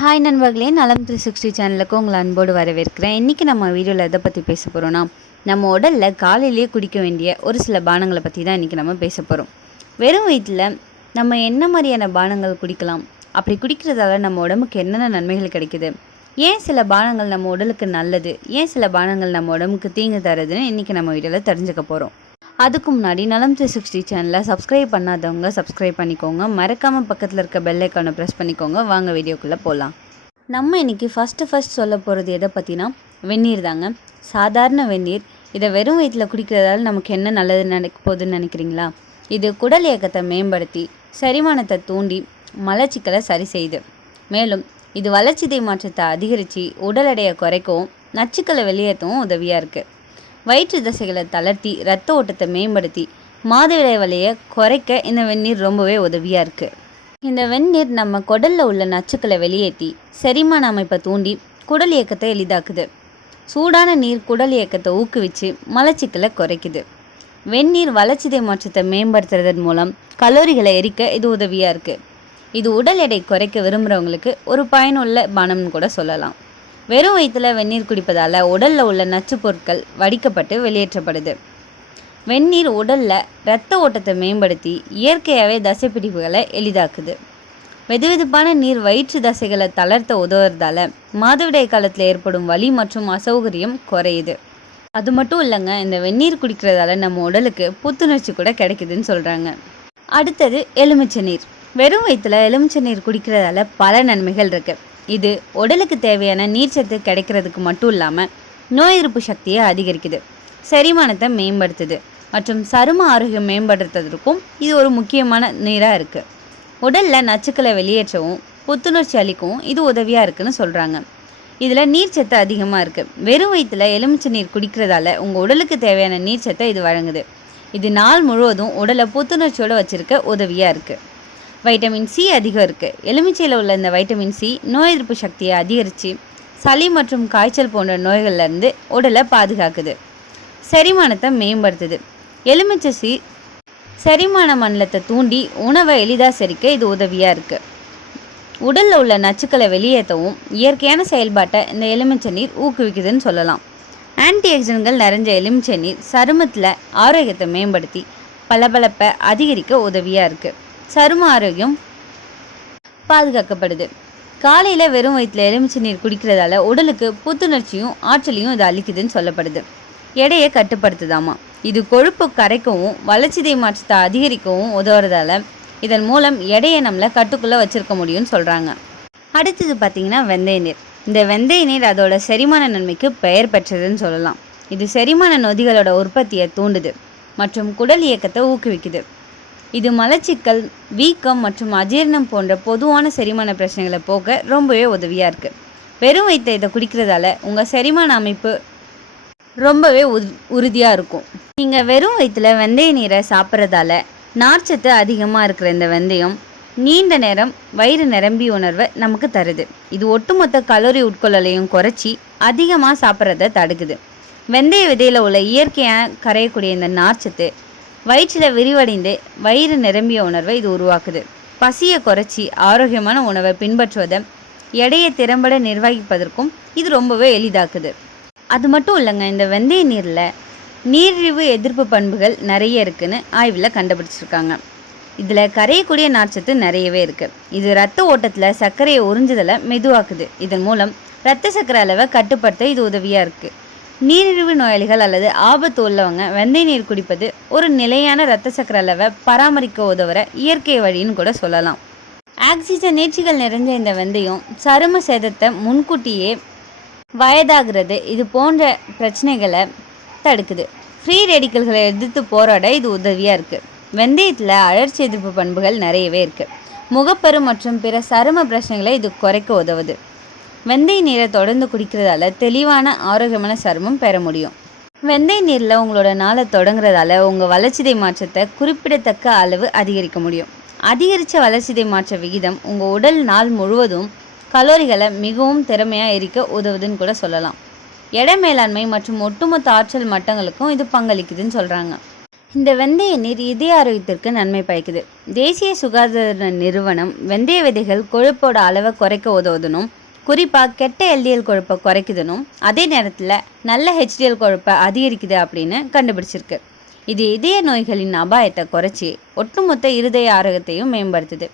Hi நண்பர்களே. நலம் three sixty சேனலுக்கு உங்களை அன்போடு வரவேற்கிறேன். இன்றைக்கி நம்ம வீடியோவில் எதை பற்றி பேச போகிறோன்னா நம்ம உடலில் காலையிலேயே குடிக்க வேண்டிய ஒரு சில பானங்களை பற்றி தான் இன்றைக்கி நம்ம பேச போகிறோம் வெறும் வயிற்றில் நம்ம என்ன மாதிரியான பானங்கள் குடிக்கலாம்? அப்படி குடிக்கிறதால நம்ம உடம்புக்கு என்னென்ன நன்மைகள் கிடைக்குது? ஏன் சில பானங்கள் நம்ம உடலுக்கு நல்லது? ஏன் சில பானங்கள் நம்ம உடம்புக்கு தீங்கு தருதுன்னு இன்றைக்கி நம்ம வீடியோவில் தெரிஞ்சுக்க போகிறோம் அதுக்கு முன்னாடி நலம் த்ரீ சிக்ஸ்டி சேனலை சப்ஸ்கிரைப் பண்ணாதவங்க சப்ஸ்கிரைப் பண்ணிக்கோங்க. மறக்காமல் பக்கத்தில் இருக்க பெல் ஐக்கானை ப்ரெஸ் பண்ணிக்கோங்க. வாங்க வீடியோக்குள்ளே போகலாம் நம்ம இன்னைக்கு ஃபஸ்ட்டு ஃபஸ்ட் சொல்ல போகிறது எதை பற்றினா வெந்நீர் தாங்க. சாதாரண வெந்நீர். இதை வெறும் வயிற்றில் குடிக்கிறதால நமக்கு என்ன நல்லது நினைக்க போகுதுன்னு நினைக்கிறீங்களா? இது குடல் இயக்கத்தை மேம்படுத்தி செரிமானத்தை தூண்டி மலச்சிக்கலை சரி செய்யுது. மேலும் இது வளர்ச்சிதை மாற்றத்தை அதிகரித்து உடல் எடையை குறைக்கவும் நச்சுக்களை வெளியேற்றவும் உதவியாக இருக்குது வயிற்று தசைகளை தளர்த்தி ரத்த ஓட்டத்தை மேம்படுத்தி மாதவிடாய் வலையை குறைக்க இந்த வெந்நீர் ரொம்பவே உதவியாக இருக்குது இந்த வெந்நீர் நம்ம குடலில் உள்ள நச்சுக்களை வெளியேற்றி செரிமான அமைப்பை தூண்டி குடல் இயக்கத்தை எளிதாக்குது. சூடான நீர் குடல் இயக்கத்தை ஊக்குவிச்சு மலச்சிக்கலை குறைக்குது. வெந்நீர் வளர்ச்சிதை மாற்றத்தை மேம்படுத்துறதன் மூலம் கலோரிகளை எரிக்க இது உதவியாக இருக்குது இது உடல் எடை குறைக்க விரும்புகிறவங்களுக்கு ஒரு பயனுள்ள பானம்னு கூட சொல்லலாம். வெறும் வயிற்றில் வெந்நீர் குடிப்பதால் உடலில் உள்ள நச்சு பொருட்கள் வடிக்கப்பட்டு வெளியேற்றப்படுது. வெந்நீர் உடலில் இரத்த ஓட்டத்தை மேம்படுத்தி இயற்கையாகவே தசைப்பிடிப்புகளை எளிதாக்குது. வெதுவெதுப்பான நீர் வயிற்று தசைகளை தளர்த்த உதவுறதால மாதவிடாய் காலத்தில் ஏற்படும் வலி மற்றும் அசௌகரியம் குறையுது. அது மட்டும் இல்லைங்க இந்த வெந்நீர் குடிக்கிறதால நம்ம உடலுக்கு புத்துணர்ச்சி கூட கிடைக்குதுன்னு சொல்கிறாங்க அடுத்தது எலுமிச்சை நீர். வெறும் வயிற்றில் எலுமிச்சை நீர் குடிக்கிறதால பல நன்மைகள் இருக்குது இது உடலுக்கு தேவையான நீர்ச்சத்து கிடைக்கிறதுக்கு மட்டும் இல்லாமல் நோய் எதிர்ப்பு சக்தியை அதிகரிக்குது. செரிமானத்தை மேம்படுத்துது மற்றும் சரும ஆரோக்கியம் மேம்படுத்துறதுக்கும் இது ஒரு முக்கியமான நீராக இருக்குது உடலில் நச்சுக்களை வெளியேற்றவும் புத்துணர்ச்சி அளிக்கவும் இது உதவியாக இருக்குன்னு சொல்கிறாங்க இதில் நீர்ச்சத்து அதிகமாக இருக்குது வெறும் வயிற்றில் எலுமிச்சை நீர் குடிக்கிறதால உங்கள் உடலுக்கு தேவையான நீர்ச்சத்தை இது வழங்குது. இது நாள் முழுவதும் உடலை புத்துணர்ச்சியோடு வச்சுருக்க உதவியாக இருக்குது வைட்டமின் சி அதிகம் இருக்குது எலுமிச்சையில் உள்ள இந்த வைட்டமின் சி நோய் எதிர்ப்பு சக்தியை அதிகரித்து சளி மற்றும் காய்ச்சல் போன்ற நோய்கள்லேருந்து உடலை பாதுகாக்குது. செரிமானத்தை மேம்படுத்துது. எலுமிச்சை சி செரிமான மண்டலத்தை தூண்டி உணவை எளிதாக செரிக்க இது உதவியாக இருக்குது உடலில் உள்ள நச்சுக்களை வெளியேற்றவும் இயற்கையான செயல்பாட்டை இந்த எலுமிச்சை நீர் ஊக்குவிக்குதுன்னு சொல்லலாம். ஆன்டிஆக்சிடன்கள் நிறைஞ்ச எலுமிச்சை நீர் சருமத்தில் ஆரோக்கியத்தை மேம்படுத்தி பளபளப்பை அதிகரிக்க உதவியாக இருக்குது சரும ஆரோக்கியம் பாதுகாக்கப்படுது. காலையில் வெறும் வயிற்றில் எலுமிச்சை நீர் குடிக்கிறதால உடலுக்கு புத்துணர்ச்சியும் ஆற்றலையும் இது அளிக்குதுன்னு சொல்லப்படுது. எடையை கட்டுப்படுத்துதாமா. இது கொழுப்பு கரைக்கவும் வளர்ச்சிதை மாற்றத்தை அதிகரிக்கவும் உதவுறதால இதன் மூலம் எடையை நம்மளை கட்டுக்குள்ளே வச்சுருக்க முடியும்னு சொல்கிறாங்க அடுத்தது பார்த்திங்கன்னா வெந்தய நீர். இந்த வெந்தய நீர் அதோட செரிமான நன்மைக்கு பெயர் பெற்றதுன்னு சொல்லலாம். இது செரிமான நொதிகளோட உற்பத்தியை தூண்டுது மற்றும் குடல் இயக்கத்தை ஊக்குவிக்குது. இது மலச்சிக்கல் வீக்கம் மற்றும் அஜீரணம் போன்ற பொதுவான செரிமான பிரச்சனைகளை போக்க ரொம்பவே உதவியாக இருக்குது வெறும் வைத்த இதை குடிக்கிறதால உங்கள் செரிமான அமைப்பு ரொம்பவே உ உறுதியாக இருக்கும். நீங்கள் வெறும் வயிற்றில் வெந்தய நீரை சாப்பிட்றதால நார்ச்சத்து அதிகமாக இருக்கிற இந்த வெந்தயம் நீண்ட நேரம் வயிறு நிரம்பி உணர்வை நமக்கு தருது. இது ஒட்டுமொத்த கலோரி உட்கொள்ளலையும் குறைச்சி அதிகமாக சாப்பிட்றத தடுக்குது. வெந்தய விதையில் உள்ள இயற்கையாக கரையக்கூடிய இந்த நார்ச்சத்து வயிற்றில் விரிவடைந்து வயிறு நிரம்பிய உணர்வை இது உருவாக்குது. பசியை குறைச்சி ஆரோக்கியமான உணவை பின்பற்றுவதை எடையை திறம்பட நிர்வகிப்பதற்கும் இது ரொம்பவே எளிதாக்குது. அது மட்டும் இல்லைங்க இந்த வெந்தய நீரில் நீரிழிவு எதிர்ப்பு பண்புகள் நிறைய இருக்குதுன்னு ஆய்வில் கண்டுபிடிச்சிருக்காங்க. இதில் கரையக்கூடிய நார்ச்சத்து நிறையவே இருக்குது இது ரத்த ஓட்டத்தில் சர்க்கரையை உறிஞ்சுதலை மெதுவாக்குது. இதன் மூலம் ரத்த சர்க்கரை அளவை கட்டுப்படுத்த இது உதவியாக இருக்குது நீரிழிவு நோயாளிகள் அல்லது ஆபத்து உள்ளவங்க வெந்தய நீர் குடிப்பது ஒரு நிலையான இரத்த சக்கர அளவை பராமரிக்க உதவுற இயற்கை வழின்னு கூட சொல்லலாம். ஆக்சிஜன் நீட்சிகள் நிறைஞ்ச இந்த வெந்தயம் சரும சேதத்தை முன்கூட்டியே வயதாகிறது. இது போன்ற பிரச்சனைகளை தடுக்குது. ஃப்ரீ ரெடிக்கல்களை எதிர்த்து போராட இது உதவியாக இருக்குது வெந்தயத்தில் அழற்சி எதிர்ப்பு பண்புகள் நிறையவே இருக்குது முகப்பரு மற்றும் பிற சரும பிரச்சனைகளை இது குறைக்க உதவுது. வெந்தய நீரை தொடர்ந்து குடிக்கிறதால தெளிவான ஆரோக்கியமான சருமம் பெற முடியும். வெந்தய நீரில் உங்களோட நாளை தொடங்குறதால உங்கள் வளர்ச்சிதை மாற்றத்தை குறிப்பிடத்தக்க அளவு அதிகரிக்க முடியும். அதிகரித்த வளர்ச்சிதை மாற்ற விகிதம் உங்கள் உடல் நாள் முழுவதும் கலோரிகளை மிகவும் திறமையாக எரிக்க உதவுதுன்னு கூட சொல்லலாம். எடை மேலாண்மை மற்றும் ஒட்டுமொத்த ஆற்றல் மட்டங்களுக்கும் இது பங்களிக்குதுன்னு சொல்கிறாங்க இந்த வெந்தய நீர் இதய ஆரோக்கியத்திற்கு நன்மை பயக்குது. தேசிய சுகாதார நிறுவனம் வெந்தய விதைகள் கொழுப்போட அளவை குறைக்க உதவுதுனும் குறிப்பாக கெட்ட எல்டிஎல் கொழுப்பை குறைக்குதுனும் அதே நேரத்தில் நல்ல ஹெச்டிஎல் கொழுப்பை அதிகரிக்குது அப்படின்னு கண்டுபிடிச்சிருக்கு. இது இதய நோய்களின் அபாயத்தை குறைச்சி ஒட்டுமொத்த இருதய ஆரோக்கியத்தையும் மேம்படுத்துது.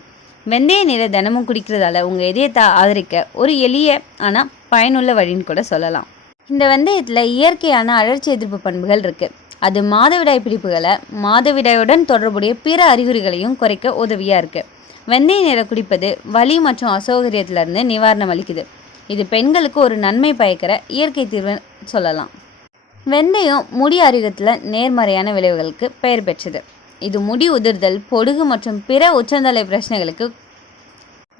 வெந்தய நீரை தினமும் குடிக்கிறதால உங்கள் இதயத்தை ஆதரிக்க ஒரு எளிய ஆனால் பயனுள்ள வழின்னு கூட சொல்லலாம். இந்த வெந்தயத்தில் இயற்கையான அழற்சி எதிர்ப்பு பண்புகள் இருக்குது அது மாதவிடாய் பிடிப்புகளை மாதவிடாயுடன் தொடர்புடைய பிற அறிகுறிகளையும் குறைக்க உதவியாக இருக்குது வெந்தய நீரை குடிப்பது வலி மற்றும் அசௌகரியத்திலிருந்து நிவாரணம் அளிக்குது. இது பெண்களுக்கு ஒரு நன்மை பயக்கிற இயற்கை தீர்வு சொல்லலாம். வெந்தயம் முடி ஆரோக்கியத்தில் நேர்மறையான விளைவுகளுக்கு பெயர் பெற்றது. இது முடி உதிர்தல் பொடுகு மற்றும் பிற உச்சந்தலை பிரச்சனைகளுக்கு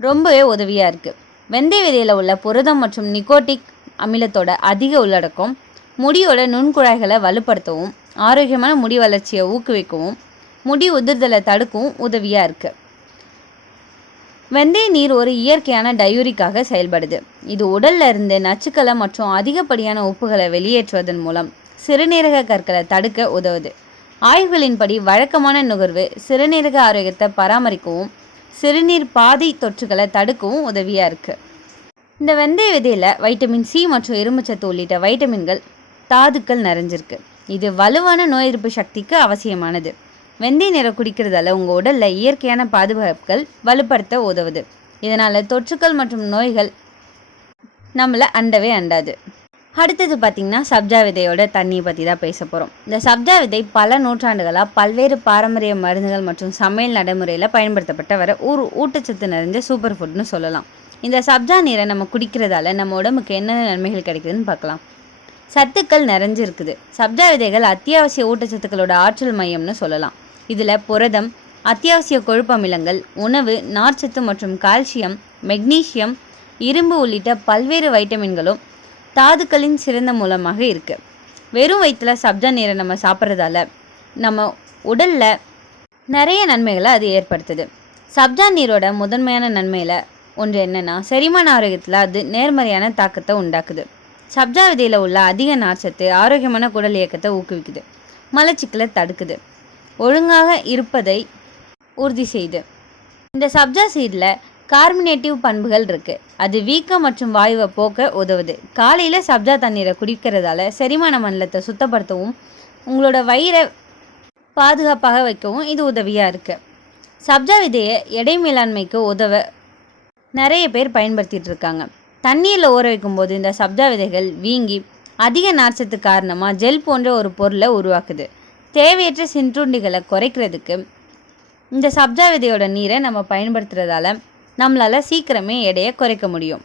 ரொம்பவே உதவியாக இருக்குது வெந்தய விதையில் உள்ள புரதம் மற்றும் நிக்கோட்டிக் அமிலத்தோட அதிக உள்ளடக்கம் முடியோட நுண்குழாய்களை வலுப்படுத்தவும் ஆரோக்கியமான முடி வளர்ச்சியை ஊக்குவிக்கவும் முடி உதிர்தலை தடுக்கவும் உதவியாக இருக்குது வெந்தய நீர் ஒரு இயற்கையான டயூரிக்காக செயல்படுது. இது உடல்ல இருந்து நச்சுக்களை மற்றும் அதிகப்படியான உப்புகளை வெளியேற்றுவதன் மூலம் சிறுநீரக கற்களை தடுக்க உதவுது. ஆய்வுகளின்படி வழக்கமான நுகர்வு சிறுநீரக ஆரோக்கியத்தை பராமரிக்கவும் சிறுநீர் பாதை தொற்றுகளை தடுக்கவும் உதவியாக இருக்குது இந்த வெந்தய விதையில் வைட்டமின் சி மற்றும் இரும்புச்சத்து உள்ளிட்ட வைட்டமின்கள் தாதுக்கள் நிறைஞ்சிருக்கு. இது வலுவான நோய் எதிர்ப்பு சக்திக்கு அவசியமானது. வெந்தய நீரை குடிக்கிறதால உங்கள் உடலில் இயற்கையான பாதுகாப்புகள் வலுப்படுத்த உதவுது. இதனால் தொற்றுக்கள் மற்றும் நோய்கள் நம்மளை அண்டவே அண்டாது. அடுத்தது பார்த்திங்கன்னா சப்ஜா விதையோட தண்ணியை பற்றி தான் பேச போகிறோம் இந்த சப்ஜா விதை பல நூற்றாண்டுகளாக பல்வேறு பாரம்பரிய மருந்துகள் மற்றும் சமையல் நடைமுறையில் பயன்படுத்தப்பட்ட வர ஒரு ஊட்டச்சத்து நிறைஞ்ச சூப்பர் ஃபுட்னு சொல்லலாம். இந்த சப்ஜா நீரை நம்ம குடிக்கிறதால நம்ம உடம்புக்கு என்னென்ன நன்மைகள் கிடைக்குதுன்னு பார்க்கலாம் சத்துக்கள் நிறைஞ்சிருக்குது. சப்ஜா விதைகள் அத்தியாவசிய ஊட்டச்சத்துக்களோட ஆற்றல் மையம்னு சொல்லலாம். இதில் புரதம் அத்தியாவசிய கொழுப்பமிலங்கள் உணவு நார்ச்சத்து மற்றும் கால்சியம் மெக்னீசியம் இரும்பு உள்ளிட்ட பல்வேறு வைட்டமின்களும் தாதுக்களின் சிறந்த மூலமாக இருக்குது வெறும் வயிற்றில் சப்ஜா நீரை நம்ம சாப்பிட்றதால நம்ம உடலில் நிறைய நன்மைகளை அது ஏற்படுத்துது. சப்ஜா நீரோட முதன்மையான நன்மையில் ஒன்று என்னென்னா செரிமான ஆரோக்கியத்தில் அது நேர்மறையான தாக்கத்தை உண்டாக்குது. சப்ஜா விதையில் உள்ள அதிக நார்ச்சத்து ஆரோக்கியமான குடல் இயக்கத்தை ஊக்குவிக்குது. மலச்சிக்கலை தடுக்குது. ஒழுங்காக இருப்பதை உறுதி செய்து. இந்த சப்ஜா சீடில் கார்மினேட்டிவ் பண்புகள் இருக்குது அது வீக்கம் மற்றும் வாயுவை போக்க உதவுது. காலையில் சப்ஜா தண்ணீரை குடிக்கிறதால செரிமான மண்டலத்தை சுத்தப்படுத்தவும் உங்களோட வயிறை பாதுகாப்பாக வைக்கவும் இது உதவியாக இருக்குது சப்ஜா விதையை எடை மேலாண்மைக்கு உதவ நிறைய பேர் பயன்படுத்திகிட்டு இருக்காங்க. தண்ணீரில் ஊற வைக்கும்போது இந்த சப்ஜா விதைகள் வீங்கி அதிக நார்ச்சத்து காரணமாக ஜெல் போன்ற ஒரு பொருளை உருவாக்குது. தேவையற்ற சிற்றுண்டிகளை குறைக்கிறதுக்கு இந்த சப்ஜா விதையோட நீரை நம்ம பயன்படுத்துகிறதால நம்மளால் சீக்கிரமே எடையை குறைக்க முடியும்.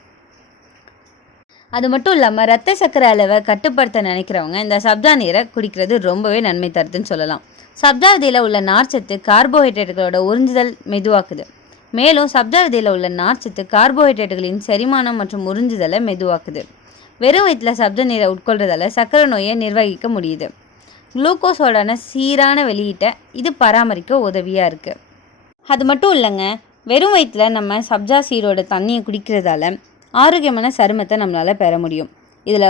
அது மட்டும் இல்லாமல் ரத்த சர்க்கரை அளவை கட்டுப்படுத்த நினைக்கிறவங்க இந்த சப்ஜா நீரை குடிக்கிறது ரொம்பவே நன்மை தருதுன்னு சொல்லலாம். சப்ஜா விதையில் உள்ள நார்ச்சத்து கார்போஹைட்ரேட்டுகளோட உறிஞ்சுதல் மெதுவாக்குது. மேலும் சப்ஜா விதையில் உள்ள நார்ச்சத்து கார்போஹைட்ரேட்டுகளின் செரிமானம் மற்றும் உறிஞ்சுதலை மெதுவாக்குது. வெறும் வயிற்றில் சப்ஜா நீரை உட்கொள்றதால சர்க்கரை நோயை நிர்வகிக்க முடியுது. குளுக்கோஸோடான சீரான வெளியீட்டை இது பராமரிக்க உதவியாக இருக்குது அது மட்டும் இல்லைங்க வெறும் வயிற்றில் நம்ம சப்ஜா சீரோட தண்ணியை குடிக்கிறதால ஆரோக்கியமான சருமத்தை நம்மளால் பெற முடியும். இதில்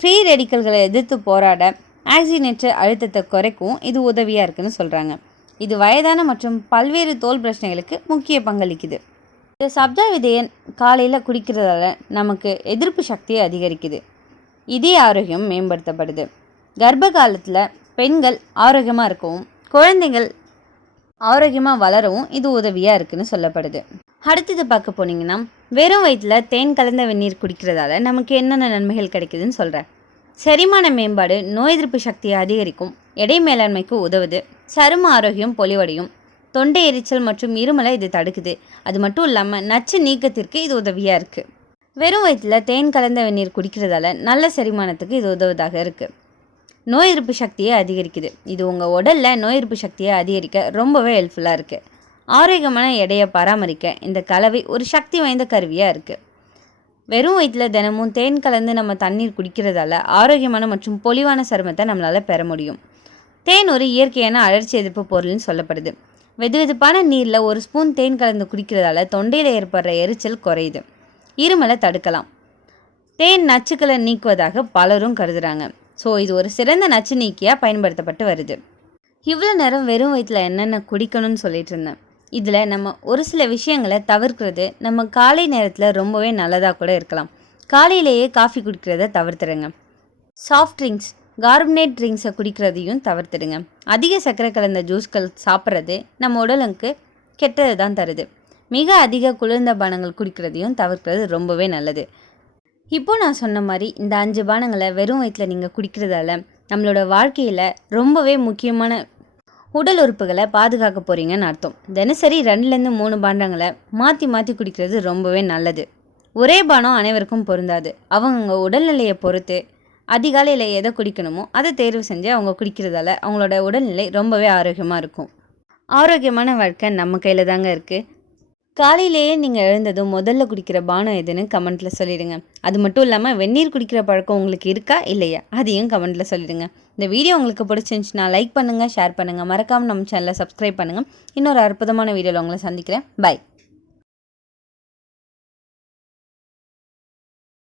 ஃப்ரீ ரெடிக்கல்களை எதிர்த்து போராட ஆக்சிஜனேற்ற அழுத்தத்தை குறைக்கும் இது உதவியாக இருக்குதுன்னு சொல்கிறாங்க இது வயதான மற்றும் பல்வேறு தோல் பிரச்சனைகளுக்கு முக்கிய பங்களிக்குது. இந்த சப்ஜா விதையை காலையில் குடிக்கிறதால நமக்கு எதிர்ப்பு சக்தியை அதிகரிக்குது. இதே ஆரோக்கியம் மேம்படுத்தப்படுது. கர்ப்ப காலத்தில் பெண்கள் ஆரோக்கியமாக இருக்கவும் குழந்தைகள் ஆரோக்கியமாக வளரவும் இது உதவியாக இருக்குன்னு சொல்லப்படுது. அடுத்தது பார்க்க போனீங்கன்னா வெறும் வயிற்றில் தேன் கலந்த வெந்நீர் குடிக்கிறதால நமக்கு என்னென்ன நன்மைகள் கிடைக்குதுன்னு சொல்கிறேன் செரிமான மேம்பாடு நோய் எதிர்ப்பு சக்தியை அதிகரிக்கும் எடை மேலாண்மைக்கு உதவுது சரும ஆரோக்கியம் பொலிவடையும் தொண்டை எரிச்சல் மற்றும் இருமலை இது தடுக்குது. அது மட்டும் இல்லாமல் நச்சு நீக்கத்திற்கு இது உதவியாக இருக்குது வெறும் வயிற்றில் தேன் கலந்த வெந்நீர் குடிக்கிறதால நல்ல செரிமானத்துக்கு இது உதவுவதாக இருக்குது நோய் எதிர்ப்பு சக்தியை அதிகரிக்குது. இது உங்கள் உடலில் நோய் எதிர்ப்பு சக்தியை அதிகரிக்க ரொம்பவே ஹெல்ப்ஃபுல்லாக இருக்குது ஆரோக்கியமான எடையை பராமரிக்க இந்த கலவை ஒரு சக்தி வாய்ந்த கருவியாக இருக்குது வெறும் வயிற்றில் தினமும் தேன் கலந்து நம்ம தண்ணீர் குடிக்கிறதால ஆரோக்கியமான மற்றும் பொலிவான சருமத்தை நம்மளால் பெற முடியும். தேன் ஒரு இயற்கையான அழற்சி எதிர்ப்பு பொருள்னு சொல்லப்படுது. வெதுவெதுப்பான நீரில் ஒரு ஸ்பூன் தேன் கலந்து குடிக்கிறதால தொண்டையில் ஏற்படுற எரிச்சல் குறையுது. இருமலை தடுக்கலாம். தேன் நச்சுக்களை நீக்குவதாக பலரும் கருதுகிறாங்க ஸோ இது ஒரு சிறந்த நச்சு நீக்கியாக பயன்படுத்தப்பட்டு வருது. இவ்வளோ நேரம் வெறும் வயிற்றில் என்னென்ன குடிக்கணும்னு சொல்லிட்டு இருந்தேன் இதில் நம்ம ஒரு சில விஷயங்களை தவிர்க்கிறது நம்ம காலை நேரத்தில் ரொம்பவே நல்லதாக கூட இருக்கலாம். காலையிலேயே காஃபி குடிக்கிறத தவிர்த்துடுங்க சாஃப்ட் ட்ரிங்க்ஸ் கார்பனேட் ட்ரிங்க்ஸை குடிக்கிறதையும் தவிர்த்துடுங்க. அதிக சர்க்கரை கலந்த ஜூஸ்கள் சாப்பிட்றது நம்ம உடலுக்கு கெட்டது தான் தருது. மிக அதிக குளிர்ந்த பானங்கள் குடிக்கிறதையும் தவிர்க்கிறது ரொம்பவே நல்லது. இப்போது நான் சொன்ன மாதிரி இந்த அஞ்சு பானங்களை வெறும் வயிற்றில் நீங்கள் குடிக்கிறதால நம்மளோட வாழ்க்கையில் ரொம்பவே முக்கியமான உடல் உறுப்புகளை பாதுகாக்க போகிறீங்கன்னு அர்த்தம். தினசரி ரெண்டுலேருந்து மூணு பாண்டங்களை மாற்றி மாற்றி குடிக்கிறது ரொம்பவே நல்லது. ஒரே பானம் அனைவருக்கும் பொருந்தாது. அவங்க உடல்நிலையை பொறுத்து அதிகாலையில் எதை குடிக்கணுமோ அதை தேர்வு செஞ்சு அவங்க குடிக்கிறதால அவங்களோட உடல்நிலை ரொம்பவே ஆரோக்கியமாக இருக்கும். ஆரோக்கியமான வாழ்க்கை நம்ம கையில் தாங்க இருக்குது காலையிலேயே நீங்கள் எழுந்ததும் முதல்ல குடிக்கிற பானம் எதுன்னு கமெண்ட்டில் சொல்லிடுங்க. அது மட்டும் இல்லாமல் வெந்நீர் குடிக்கிற பழக்கம் உங்களுக்கு இருக்கா இல்லையா? அதையும் கமெண்ட்டில் சொல்லிடுங்க. இந்த வீடியோ உங்களுக்கு பிடிச்சிருந்துச்சுன்னா லைக் பண்ணுங்கள் ஷேர் பண்ணுங்கள் மறக்காமல் நம்ம சேனலை சப்ஸ்கிரைப் பண்ணுங்கள் இன்னொரு அற்புதமான வீடியோவில் உங்களை சந்திக்கிறேன். பை